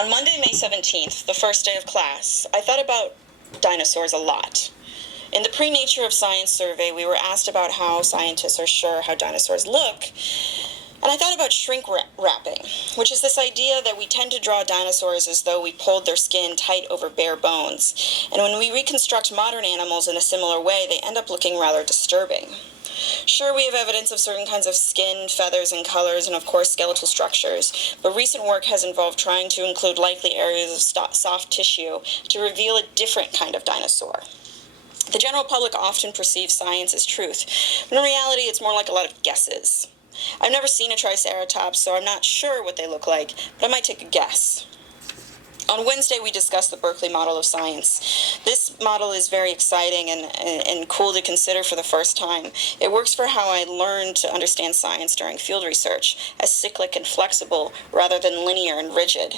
On Monday, May 17th, the first day of class, I thought about dinosaurs a lot. In the Pre-Nature of Science survey, we were asked about how scientists are sure how dinosaurs look, and I thought about shrink wrapping, which is this idea that we tend to draw dinosaurs as though we pulled their skin tight over bare bones, and when we reconstruct modern animals in a similar way, they end up looking rather disturbing. Sure, we have evidence of certain kinds of skin, feathers, and colors, and of course skeletal structures, but recent work has involved trying to include likely areas of soft tissue to reveal a different kind of dinosaur. The general public often perceives science as truth, but in reality it's more like a lot of guesses. I've never seen a triceratops, so I'm not sure what they look like, but I might take a guess. On Wednesday, we discussed the Berkeley model of science. This model is very exciting and cool to consider for the first time. It works for how I learned to understand science during field research, as cyclic and flexible rather than linear and rigid.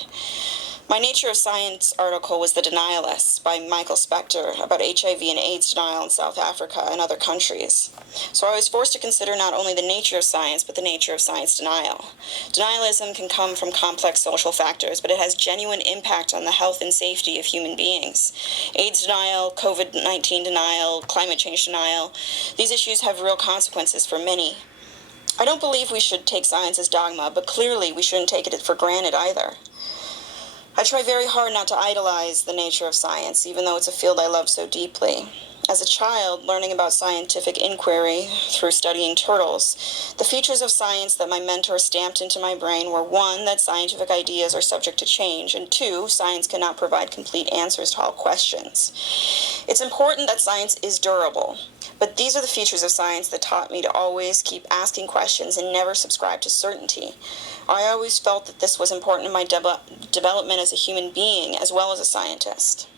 My Nature of Science article was The Denialists by Michael Spector about HIV and AIDS denial in South Africa and other countries. So I was forced to consider not only the nature of science, but the nature of science denial. Denialism can come from complex social factors, but it has genuine impact on the health and safety of human beings. AIDS denial, COVID-19 denial, climate change denial, these issues have real consequences for many. I don't believe we should take science as dogma, but clearly we shouldn't take it for granted either. I try very hard not to idolize the nature of science, even though it's a field I love so deeply. As a child, learning about scientific inquiry through studying turtles, the features of science that my mentor stamped into my brain were 1, that scientific ideas are subject to change, and 2, science cannot provide complete answers to all questions. It's important that science is durable, but these are the features of science that taught me to always keep asking questions and never subscribe to certainty. I always felt that this was important in my development as a human being as well as a scientist.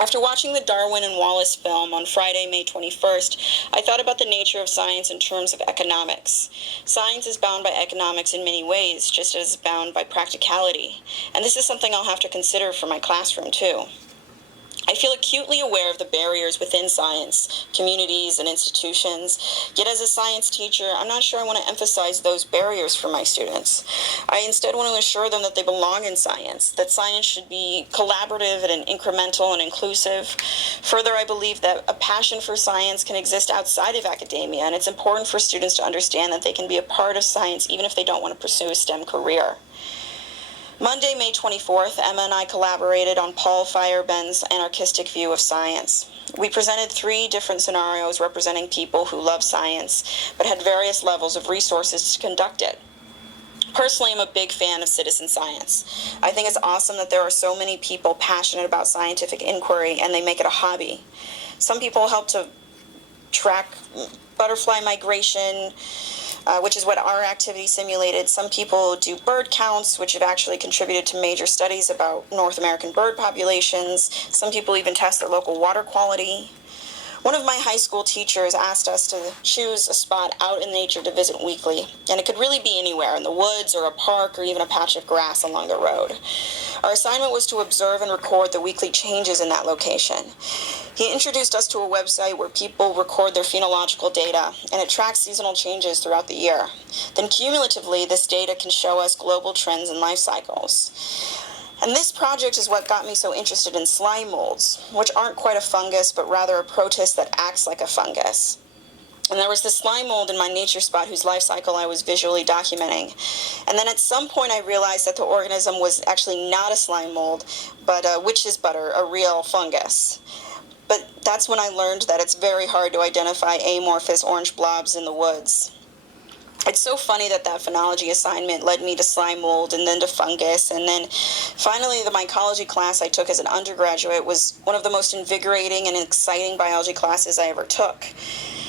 After watching the Darwin and Wallace film on Friday, May 21st, I thought about the nature of science in terms of economics. Science is bound by economics in many ways, just as it's bound by practicality. And this is something I'll have to consider for my classroom, too. I feel acutely aware of the barriers within science, communities, and institutions, yet as a science teacher, I'm not sure I want to emphasize those barriers for my students. I instead want to assure them that they belong in science, that science should be collaborative and incremental and inclusive. Further, I believe that a passion for science can exist outside of academia, and it's important for students to understand that they can be a part of science even if they don't want to pursue a STEM career. Monday, May 24th, Emma and I collaborated on Paul Feyerabend's anarchistic view of science. We presented 3 different scenarios representing people who love science, but had various levels of resources to conduct it. Personally, I'm a big fan of citizen science. I think it's awesome that there are so many people passionate about scientific inquiry and they make it a hobby. Some people help to track butterfly migration, which is what our activity simulated. Some people do bird counts, which have actually contributed to major studies about North American bird populations. Some people even test their local water quality. One of my high school teachers asked us to choose a spot out in nature to visit weekly, and it could really be anywhere, in the woods or a park or even a patch of grass along the road. Our assignment was to observe and record the weekly changes in that location. He introduced us to a website where people record their phenological data, and it tracks seasonal changes throughout the year. Then cumulatively, this data can show us global trends and life cycles. And this project is what got me so interested in slime molds, which aren't quite a fungus, but rather a protist that acts like a fungus. And there was this slime mold in my nature spot whose life cycle I was visually documenting. And then at some point I realized that the organism was actually not a slime mold, but witch's butter, a real fungus. But that's when I learned that it's very hard to identify amorphous orange blobs in the woods. It's so funny that phenology assignment led me to slime mold and then to fungus, and then finally the mycology class I took as an undergraduate was one of the most invigorating and exciting biology classes I ever took.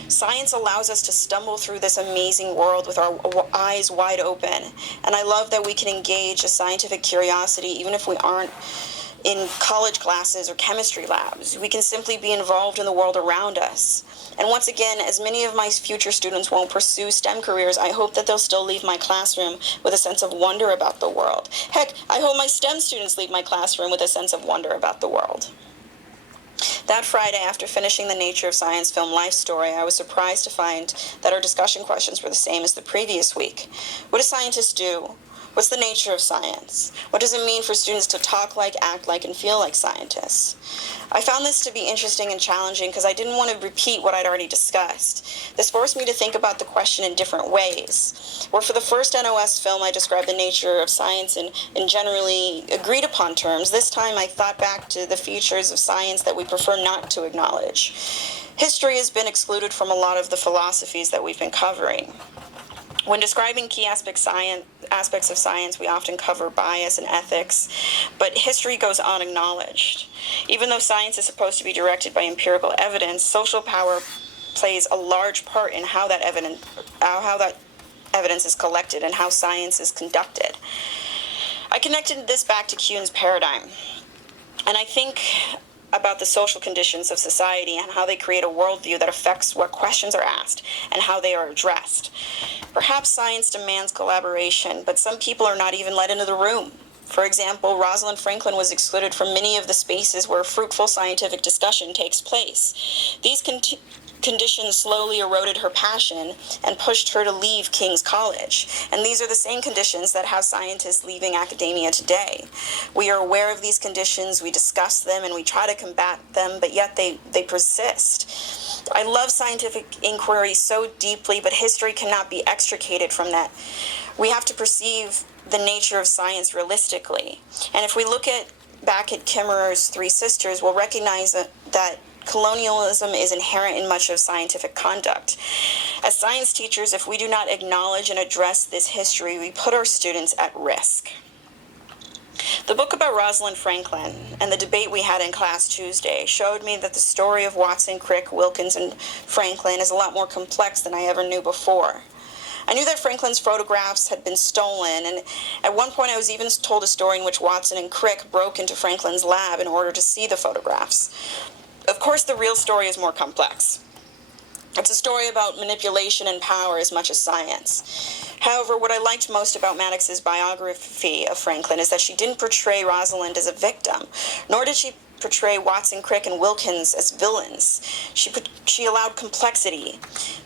Science allows us to stumble through this amazing world with our eyes wide open, and I love that we can engage a scientific curiosity even if we aren't in college classes or chemistry labs. We can simply be involved in the world around us. And once again, as many of my future students won't pursue STEM careers, I hope that they'll still leave my classroom with a sense of wonder about the world. Heck, I hope my STEM students leave my classroom with a sense of wonder about the world. That Friday, after finishing the Nature of Science film Life Story, I was surprised to find that our discussion questions were the same as the previous week. What do scientists do? What's the nature of science? What does it mean for students to talk like, act like, and feel like scientists? I found this to be interesting and challenging because I didn't want to repeat what I'd already discussed. This forced me to think about the question in different ways. Where for the first NOS film I described the nature of science in generally agreed upon terms, this time I thought back to the features of science that we prefer not to acknowledge. History has been excluded from a lot of the philosophies that we've been covering. When describing key aspects of science, we often cover bias and ethics, but history goes unacknowledged. Even though science is supposed to be directed by empirical evidence, social power plays a large part in how that evidence is collected and how science is conducted. I connected this back to Kuhn's paradigm, and I think about the social conditions of society and how they create a worldview that affects what questions are asked and how they are addressed. Perhaps science demands collaboration, but some people are not even let into the room. For example, Rosalind Franklin was excluded from many of the spaces where fruitful scientific discussion takes place. These conditions slowly eroded her passion and pushed her to leave King's College. And these are the same conditions that have scientists leaving academia today. We are aware of these conditions, we discuss them, and we try to combat them, but yet they persist. I love scientific inquiry so deeply, but history cannot be extricated from that. We have to perceive the nature of science realistically. And if we look back at Kimmerer's Three Sisters, we'll recognize that colonialism is inherent in much of scientific conduct. As science teachers, if we do not acknowledge and address this history, we put our students at risk. The book about Rosalind Franklin and the debate we had in class Tuesday showed me that the story of Watson, Crick, Wilkins, and Franklin is a lot more complex than I ever knew before. I knew that Franklin's photographs had been stolen, and at one point I was even told a story in which Watson and Crick broke into Franklin's lab in order to see the photographs. Of course, the real story is more complex. It's a story about manipulation and power as much as science. However, what I liked most about Maddox's biography of Franklin is that she didn't portray Rosalind as a victim, nor did she portray Watson, Crick, and Wilkins as villains. She allowed complexity.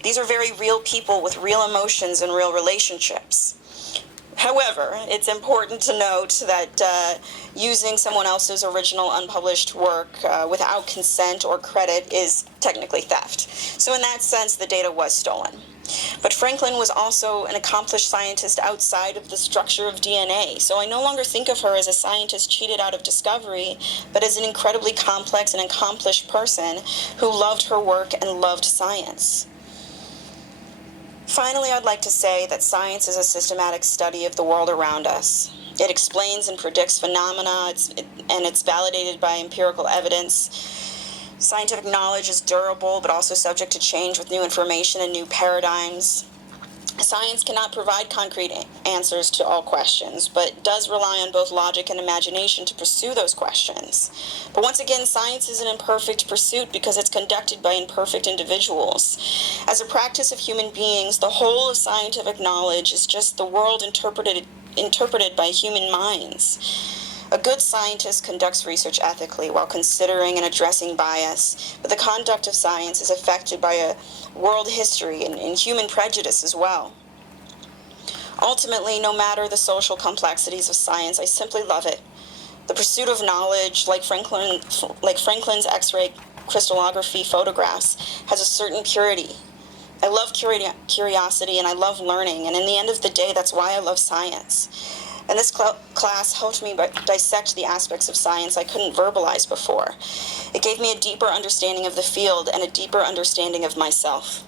These are very real people with real emotions and real relationships. However, it's important to note that using someone else's original unpublished work without consent or credit is technically theft. So in that sense, the data was stolen. But Franklin was also an accomplished scientist outside of the structure of DNA, so I no longer think of her as a scientist cheated out of discovery, but as an incredibly complex and accomplished person who loved her work and loved science. Finally, I'd like to say that science is a systematic study of the world around us. It explains and predicts phenomena, and it's validated by empirical evidence. Scientific knowledge is durable, but also subject to change with new information and new paradigms. Science cannot provide concrete answers to all questions, but does rely on both logic and imagination to pursue those questions. But once again, science is an imperfect pursuit because it's conducted by imperfect individuals. As a practice of human beings, the whole of scientific knowledge is just the world interpreted by human minds. A good scientist conducts research ethically while considering and addressing bias, but the conduct of science is affected by a world history and human prejudice as well. Ultimately, no matter the social complexities of science, I simply love it. The pursuit of knowledge, like Franklin's X-ray crystallography photographs, has a certain purity. I love curiosity and I love learning, and in the end of the day, that's why I love science. And this class helped me dissect the aspects of science I couldn't verbalize before. It gave me a deeper understanding of the field and a deeper understanding of myself.